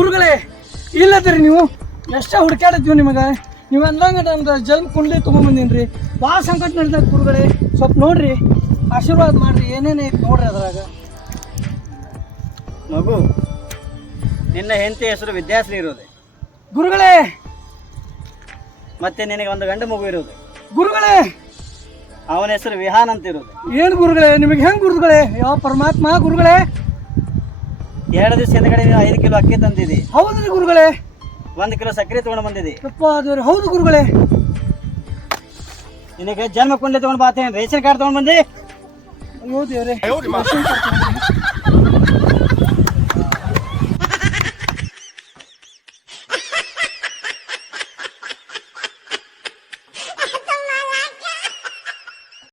ಗುರುಗಳೇ ಇಲ್ಲದ್ರಿ ನೀವು ಎಷ್ಟೇ ಹುಡುಕಾಡಿದ್ವಿ ನಿಮಗೆ ನೀವು ಅಂದಂಗ ನಮ್ದು ಜನ್ಮ ಕುಂಡ್ಲಿ ತೊಗೊಂಬಂದಿನ್ರಿ ಭಾಳ ಸಂಕಟ ನಡೆದ ಗುರುಗಳೇ ಸ್ವಲ್ಪ ನೋಡ್ರಿ ಆಶೀರ್ವಾದ ಮಾಡ್ರಿ ಏನೇನು ಐತಿ ನೋಡ್ರಿ ಅದ್ರಾಗ. ಮಗು, ನಿನ್ನ ಹೆಂಡತಿ ಹೆಸರು ವಿದ್ಯಾಶ್ರೀ ಇರೋದೆ, ಗುರುಗಳೇ. ಮತ್ತೆ ನಿನಗೆ ಒಂದು ಗಂಡು ಮಗು ಇರೋದು, ಗುರುಗಳೇ. ಅವನ ಹೆಸರು ವಿಹಾನ್ ಅಂತ ಇರೋದು. ಏನು ಗುರುಗಳೇ ನಿಮಗೆ ಹೆಂಗೆ ಗುರುಗಳೇ? ಯಾವ ಪರಮಾತ್ಮ ಗುರುಗಳೇ? 2 ದಿವಸ ಹಿಂದ್ಗಡೆ ನೀನು 5 ಕಿಲೋ ಅಕ್ಕಿ ತಂದಿದ್ದಿ. ಹೌದ್ರಿ ಗುರುಗಳೇ. 1 ಕಿಲೋ ಸಕ್ಕರೆ ತಗೊಂಡು ಬಂದಿದ್ದಿ. ದೇವ್ರಿ ಹೌದು ಗುರುಗಳೇ. ನಿನಗೆ ಜನ್ಮ ಕುಂಡ್ಲಿ ತಗೊಂಡು ಬಾತೇನೆ ರೇಷನ್ ಕಾರ್ಡ್ ತಗೊಂಡು ಬಂದಿ. ಅಯ್ಯೋ ದೇವ್ರೆ.